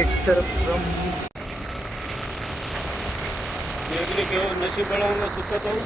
एक तरफ नशीब बळावून सुद्धा जाऊ.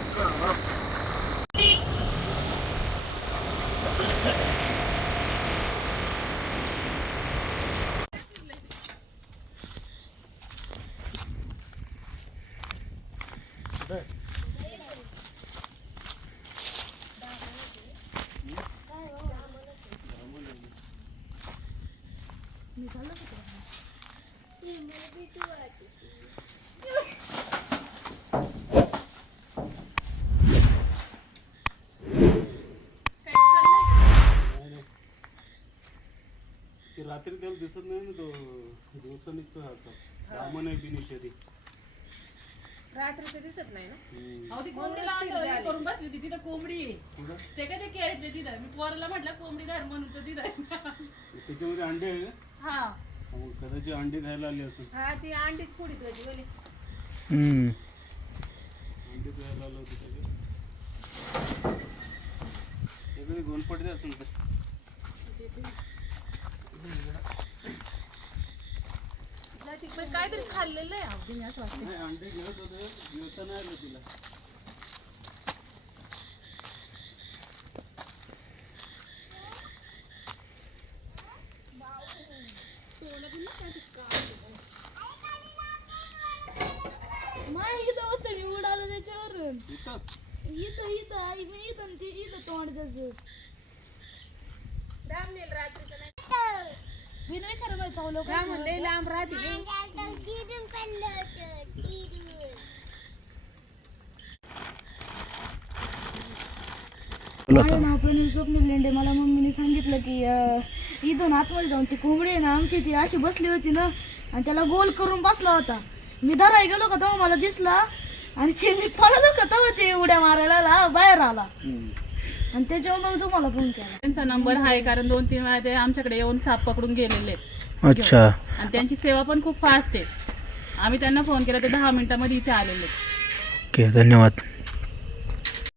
रात्री त्याला दिसत नाही ना, तो दिवसा निघतो रामन आहे बिनिशरी. रात्रीचं दिसत नाही ना. अहो ती कोंबडीला अंगावर करून बसली होती, तिथं कोंबडी आहे. ते कधी खेळायचे तिथं, मी पोराला म्हटलं कोंबडी धर म्हणून तर तिथं त्याच्यामध्ये अंडे आहे का? हा कदाचित अंडी खायला आली असेल. हा ती अंडीच पुढे तुझी बोली. अंडी खायला आलं होतं त्याकडे गोल पडते असेल तर. पण काहीतरी खाल्लेलं आहे अगदी असं वाटतं. नाही, अंडे घेत होते, जेवता नाही आलं तिला. नाही इथं होतं मी उडालो त्याच्यावरून. इथं इथं आई मी इथं ते इथं तोंड त्याचं. राम नेल रात्रीचं नाही. बिन विचारायला चावलं राम लय लांब राहते नाही. माझं नाव प्रणील स्वप्नील लेंडे. मला मम्मीने सांगितलं की इथून आतमध्ये जाऊन ती कोंबडी आहे ना आमची, ती अशी बसली होती ना आणि त्याला गोल करून बसला होता. मी धराय गेलो का तेव्हा मला दिसला आणि ते मी पळालो का तेव्हा ते उड्या मारायला बाहेर आला आणि त्याच्यावर मग तुम्हाला फोन केला. त्यांचा नंबर आहे कारण 2-3 वेळा ते आमच्याकडे येऊन साप पकडून गेलेले आहेत. अच्छा. आणि त्यांची सेवा पण खूप फास्ट आहे. आम्ही त्यांना फोन केला ते 10 मिनिटांमध्ये इथे आलेले आहेत. ओके, धन्यवाद.